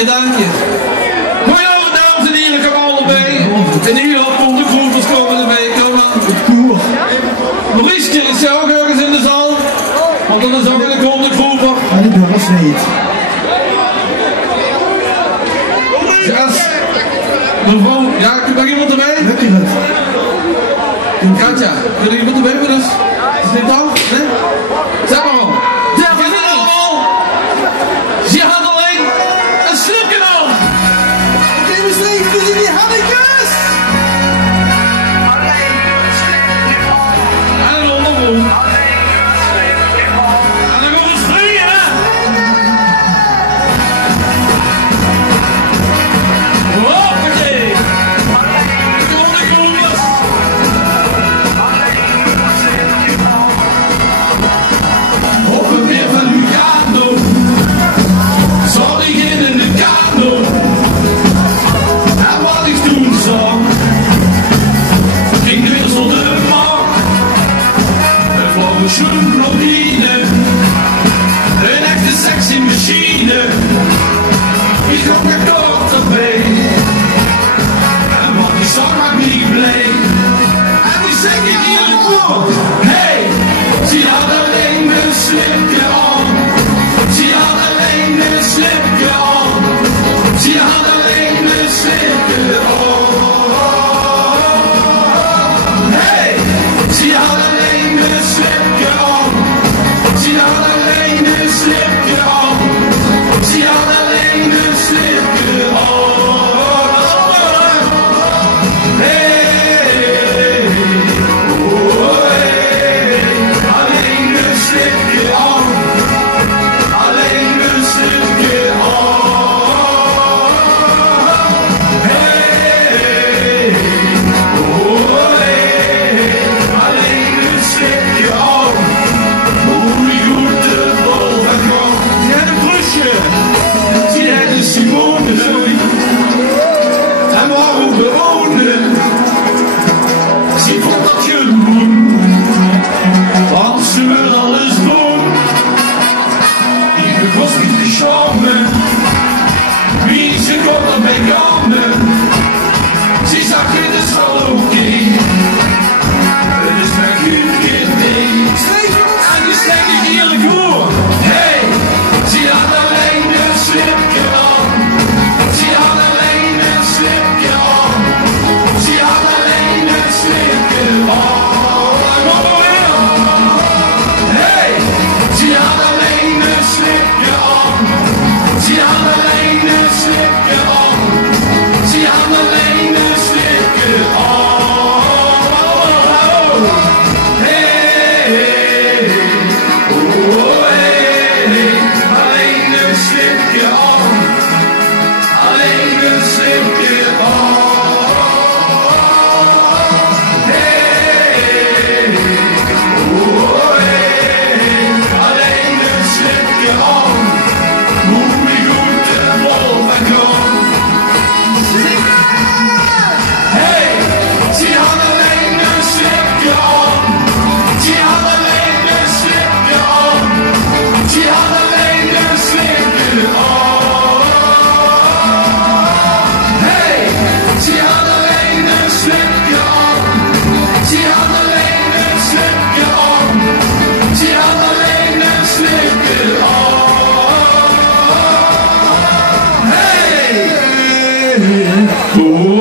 je, dank je. Goedenavond, dames en heren, kom allemaal bij. En hier op de groepers komen erbij, kom aan. Maurice, is jij ook ergens in de zaal? Want dan is ook een golden groeper. En ik was niet. Yes. Mevrouw, ja, mag iemand erbij? Heb je het? Katja, wil iemand erbij voor dus? Is dit dan? Nee? Zeg maar al. Zeg maar allemaal. Ze had alleen een slipje al. Oké, we slepen dus in die hannekes. En een onderbroek. En dan gaan we springen, hè? Hoppakee. Kom de groepers. Op een weer van Lugano. Zal ik in de kano. En wat ik toen zag. Ging weer zo de mak. Een flauwe schoenblondine. Een echte sexy machine. Ik had mijn kort erbij. En wat die zag maakt me niet blij. En die zeg ik eerlijk voor. Hey, ze had alleen een slipje aan. Ze had alleen een slipje aan. Ze had alleen een slipje aan. Hey, ze had alleen een slipje aan. Ze had alleen een slipje aan. Ze had alleen een slipje aan. Hey, oh hey, alleen een slipje aan. Alleen een slipje aan. Hey, oh hey, alleen een slipje aan. Hoe goed de bal gaat. Die had een brusje. Die had een Simone. En waarom de wonen? Ze vond dat gewoon. Want ze wil alles doen. Ik was niet de charme. Wie ze komt op mijn kamer. Ze zag in de zal oké. Het is mijn goed idee. En die zeg ik eerlijk hoor. Hey, ze had alleen een slipje aan. Ze had alleen een slipje aan. Ze had alleen een slipje aan. Kom maar weer. Hey, ze had alleen een slipje aan. Ze had alleen een slipje aan. Ze had alleen een slipje aan. Hey, oh hey, alleen een slipje aan. Alleen een slipje aan. Hey, oh hey, alleen een slipje aan. Hoe ik goed de bal van kan. Hey, ze had alleen een slipje aan. Ze had alleen een slipje aan. Ze had alleen een slipje aan. Hey, ze had alleen een slipje aan. Ze had alleen een slipje aan. Ze had alleen een slipje aan. Hey, oh.